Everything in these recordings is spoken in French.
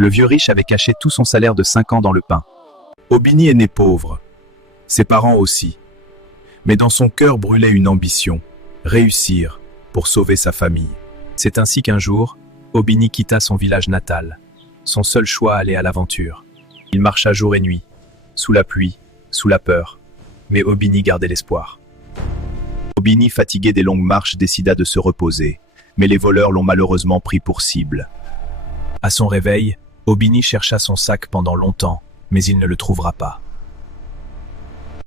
Le vieux riche avait caché tout son salaire de 5 ans dans le pain. Aubigny est né pauvre. Ses parents aussi. Mais dans son cœur brûlait une ambition, réussir pour sauver sa famille. C'est ainsi qu'un jour, Aubigny quitta son village natal. Son seul choix allait à l'aventure. Il marcha jour et nuit, sous la pluie, sous la peur. Mais Aubigny gardait l'espoir. Aubigny, fatigué des longues marches, décida de se reposer. Mais les voleurs l'ont malheureusement pris pour cible. À son réveil, Aubigny chercha son sac pendant longtemps, mais il ne le trouvera pas.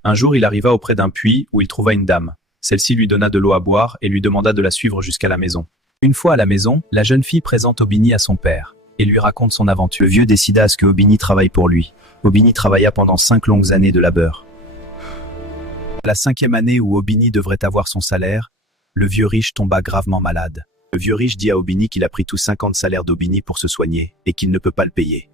Un jour, il arriva auprès d'un puits où il trouva une dame. Celle-ci lui donna de l'eau à boire et lui demanda de la suivre jusqu'à la maison. Une fois à la maison, la jeune fille présente Aubigny à son père et lui raconte son aventure. Le vieux décida à ce que Aubigny travaille pour lui. Aubigny travailla pendant 5 longues années de labeur. À la 5e année où Aubigny devrait avoir son salaire, le vieux riche tomba gravement malade. Le vieux riche dit à Aubigny qu'il a pris tous 50 salaires d'Aubigny pour se soigner et qu'il ne peut pas le payer.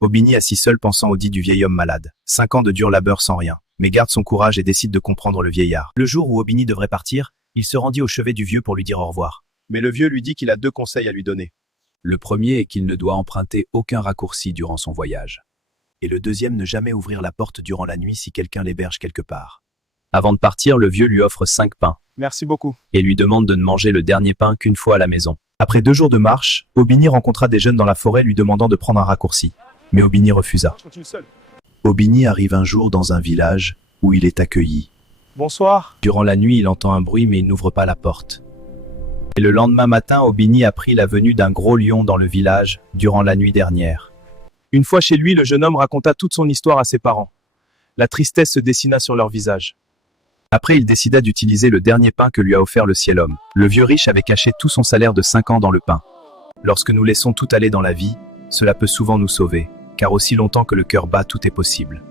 Aubigny assis seul pensant au dit du vieil homme malade. 5 ans de dur labeur sans rien, mais garde son courage et décide de comprendre le vieillard. Le jour où Aubigny devrait partir, il se rendit au chevet du vieux pour lui dire au revoir. Mais le vieux lui dit qu'il a 2 conseils à lui donner. Le premier est qu'il ne doit emprunter aucun raccourci durant son voyage. Et le deuxième, ne jamais ouvrir la porte durant la nuit si quelqu'un l'héberge quelque part. Avant de partir, le vieux lui offre 5 pains. Merci beaucoup. Et lui demande de ne manger le dernier pain qu'une fois à la maison. Après 2 jours de marche, Aubigny rencontra des jeunes dans la forêt lui demandant de prendre un raccourci. Mais Aubigny refusa. Je continue seul. Aubigny arrive un jour dans un village où il est accueilli. Bonsoir. Durant la nuit, il entend un bruit mais il n'ouvre pas la porte. Et le lendemain matin, Aubigny apprit la venue d'un gros lion dans le village durant la nuit dernière. Une fois chez lui, le jeune homme raconta toute son histoire à ses parents. La tristesse se dessina sur leur visage. Après, il décida d'utiliser le dernier pain que lui a offert le ciel-homme. Le vieux riche avait caché tout son salaire de 5 ans dans le pain. Lorsque nous laissons tout aller dans la vie, cela peut souvent nous sauver, car aussi longtemps que le cœur bat, tout est possible.